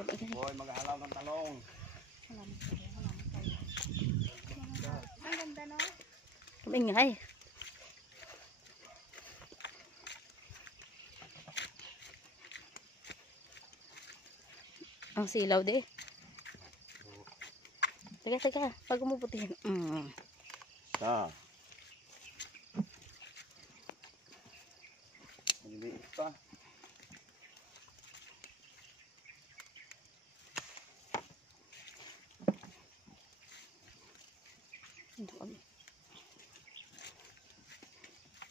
Boy, maghalaw ng talong. Ang ganda, no? Ingay. Ang silaw di. Teka. Pag umuputihin. Sa. Maliliit pa.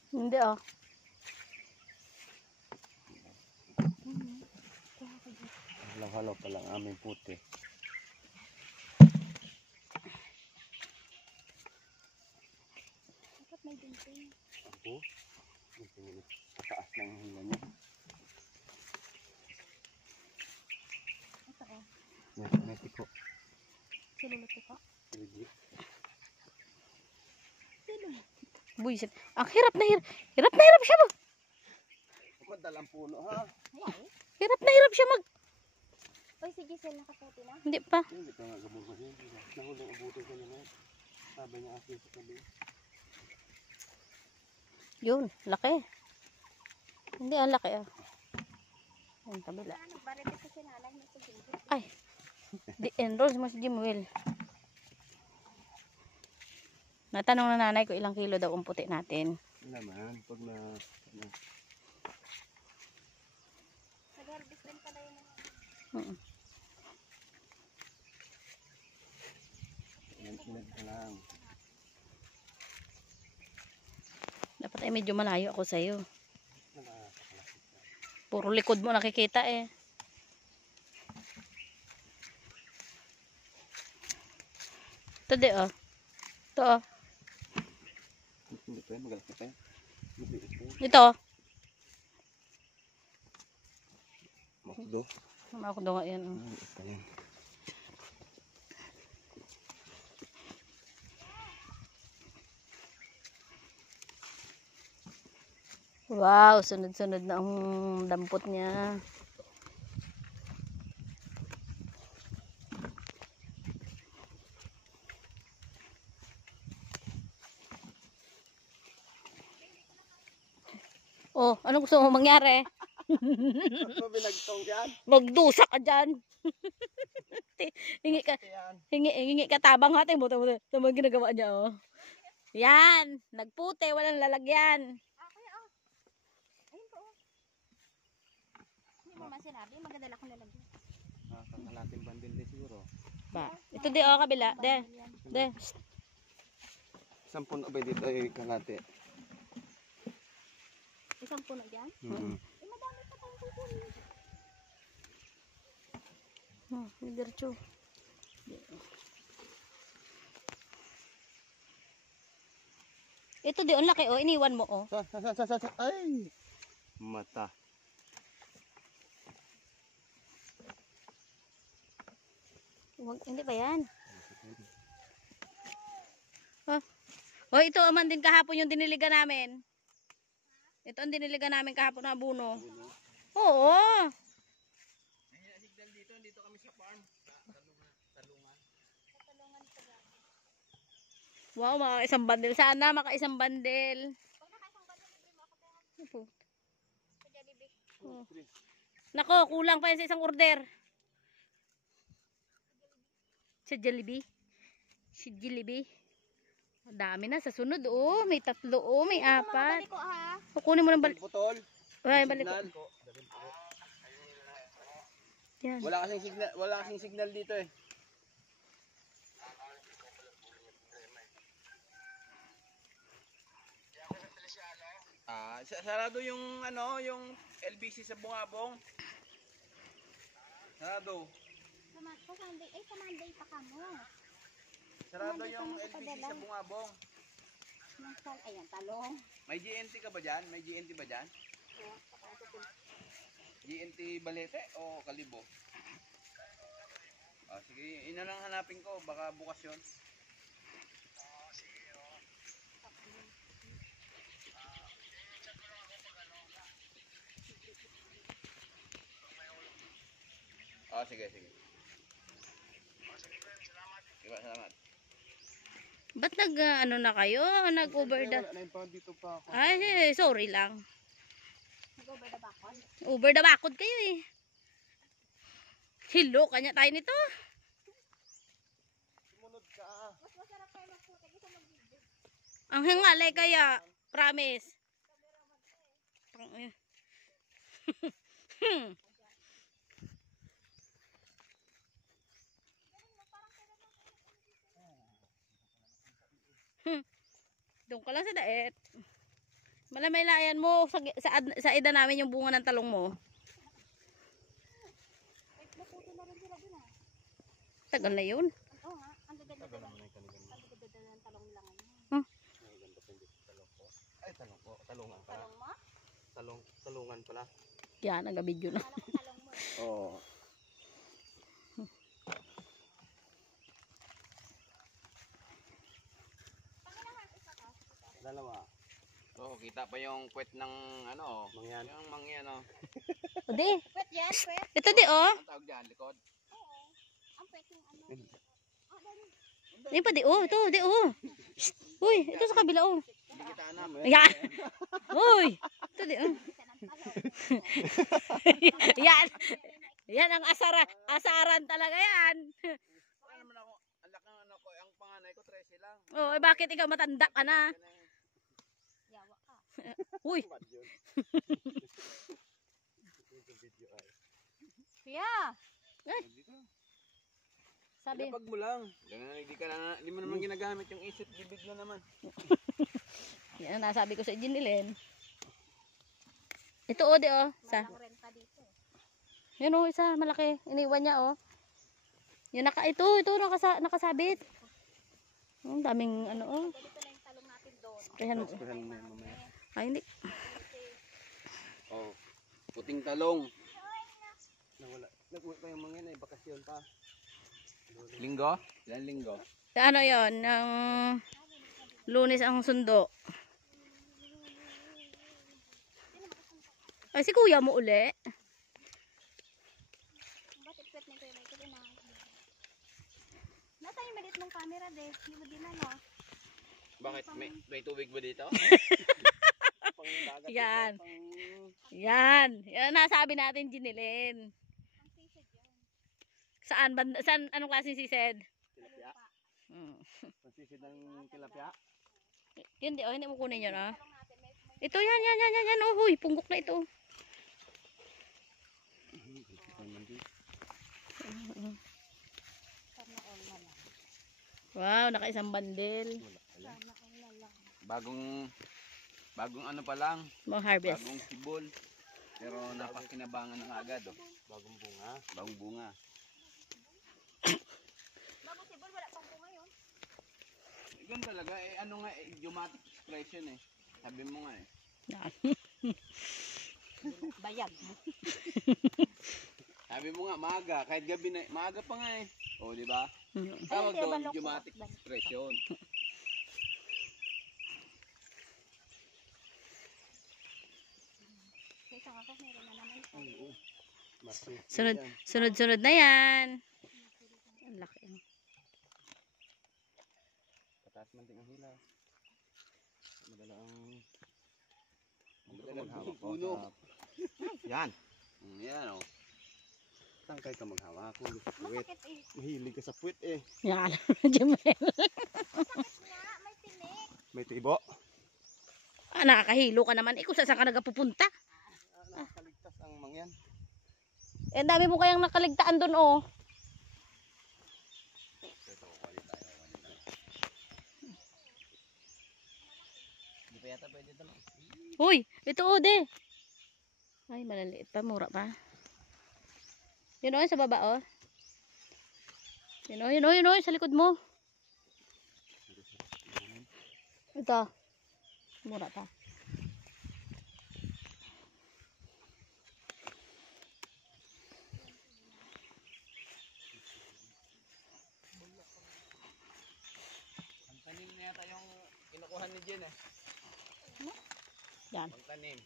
Hindi oh. Halaw-halaw pa lang aming puti. Dapat may dinting. Ako? Taas ng hila niya. Ito, oh. May tiko. Siluluto ko. Hindi. Buisit. Ang hirap na hirap siya mag. Madalang puno ha. Hirap na hirap siya mag. Oy, sige, Giselle, nakaputi na. Hindi pa. Hindi ka nga gabubuhin. Nahuling abutin ka naman. Sabi niya asin sa tabi. Yun, laki. Hindi ang laki ah. Ang kabila. Nagbarete ko si nanay mo sa ginto. Ay. Di enroll mo si Jimuel. Natanong na nanay ko ilang kilo daw ang puti natin. Naman, pag na Nag-harvest din pala yun. Inag ka lang. Dapat ay medyo malayo ako sa'yo. Puro likod mo nakikita eh. Ito di oh. Ito oh. Hindi pa yun, magalaki pa yun. Ito oh. Makdo. Ako daw nga yan oh. Ito yan. Wow, sunod-sunod na ang dampot niya. Oh, anong gusto mo mangyari? Ano binagtong yan? Magdusa ka dyan. hingi ka tabang hati mo. Tama ginagawa niya oh. Yan, nagputi, walang lalagyan. Sinabi, magdadala ko lalagyan. Kakalating bandil din siguro. Ba, ito di oh kabila. De. Sampun abay dito ay kalate. Isang puno dyan? Madami pa tayong kukunin. May dircho. Ito di ang laki oh, iniwan mo oh. Sa. Ay! Mata. Hindi ba yan? Oh, ito man din kahapon yung diniligan namin. Ito ang diniligan namin kahapon na abuno. Oo. Dito kami sa farm. Wow, maka isang bandel. Sana maka isang bandel. Pag naka-isang bandel, libre mo ako tayo. Sa Jollibee. Oh. Nako, kulang pa yan sa isang order. Sa Jollibee. Si Jollibee. Dami na sa sunod oh. May 3 oh. May 4. Balik ko ha. Kukunin mo ng balik. Putol. Ay, balik ko. Yan. Wala kasing signal dito eh. Sarado yung yung LBC sa Bungabong. Sarado. Sa Monday pa ka mo. Sarado yung LBC sa Bungabong. Ayan, talong. May GNT ka ba dyan? May GNT ba dyan? GNT Balete o Kalibo? Sige, ina lang hanapin ko. Baka bukas yun. Oh, sige. Salamat. Ba't ano na kayo? Nag-over the... Wala na yung pan dito pa ako. Ay, sorry lang. Nag-over the bakod. Over the bakod kayo eh. Hilo, kanya tayo nito. Sumunod ka. Mas masarap kayo magputi kaysa mag-video. Ang hingalay kaya. Promise. Doon ka lang sa daet. Malamay layan mo sa ida namin yung bunga ng talong mo. Naputo na rin sila dun ah. Tagal na yun. Oo nga, ang gaganda Tagal dala. naman yung kanilang. Ang gaganda dala ng talong lang. Ang ganda pa yung talong ko. Ay, talong ko. Talungan pala. Talong mo? Talungan pala. Yan, nagabidyo na. Alam ko talong mo. Oo. Pangilangan isa ka. Dalawa. Oh, kita pa yung puwet ng ano, Mangyan. yung mangyan, oh. O di. Pwet yan, pwet. Ito di oh. Ang tawag dyan, likod. Oo. Ang pwet yung ano. Ah, dali. Yan pa di oh. Ito di oh. Shh. Uy, ito sa kabila oh. Hindi kita anak. Yan. Uy. Ito di oh. Isa ng talong. Yan. Yan ang asaran talaga yan. Wala naman ako, ang laki ng ano ko, ang panganay ko 13 lang. Oh, eh, bakit ikaw matanda ka na? Yawa ka. Uy. Bad yun. Yung video ay. Kuya. Sabi. Ilapag mo lang. Hindi mo naman ginagamit yung isip, bibig na naman. Yan ang nasabi ko sa Jinilin. Ito oh di oh. Walang renta dito. Yun oh, isa malaki. Iniwan niya oh. Yun ito nakasabit. Ang daming ano oh. Ganito na yung talong natin doon. Sprayan mo. Sprayan mo yan mamaya. Ay hindi. Oh, puting talong. Nawala. Nag-uwi pa yung mga yan ay bakasyon pa. Linggo? Ilan linggo? Sa ano yon ng Lunes ang sundo. Ay si kuya mo uli. Bakit pwet na ito yung na. Nasa yung maliit mong camera de. Hindi mo din ano. Bakit? May tubig ba dito? Pangdagat. Yan. Yan. Yan ang nasabi natin Jinilin. Ang sisig yun. Saan anong klaseng sised? Tilapia. Hmm. Pasisid ng tilapia. Yun di oh, hindi mo kunin yun ah. Talong natin. May Ito yan oh, huy, punggok na ito. karna all na lang. Wow, naka-isang bandel. Karna all na lang. Bagong ano pa lang, Mga harvest. bagong sibol. Pero napakinabangan ng agad, oh. Bagong bunga. Bagong bunga. Bago sibol, wala pang bunga yun. Ganun talaga, ano nga, idiomatic expression eh. Sabi mo nga eh. Yan. Bayag. Sabi mo nga, maaga, kahit gabi na, maaga pa nga eh. O, di ba? Mm. Tawag Ay, hindi, doon, balok idiomatic ko. expression. Isa nga kasi meron na naman. Oo. Masin. Sunod na yan. Ang laki. Pataas man din ang hila. Madala ang... Madala ang maghawak ko puno. sa- Yan. Yan o. Tangkay ka maghawak. Kung gusto puwet. Masakit eh. Mahilig ka sa puwet eh. Yan. Jimel. Masakit nga, may tinik. May tibo. Ah, nakakahilo ka naman. Ikaw saan ka nagapupunta? Nakakaligtas ang mangyan. Eh, dami mo kayang nakaligtaan doon oh. Hindi pa yata pwede ito. Uy, ito oh, de. Ay, malaliit pa. Mura pa. Yun oh, sa baba oh. Yun oh, sa likod mo. Ito. Mura pa. Ang tanim na yata yung kinukuha ni Jen eh. Yan. Ang tanim.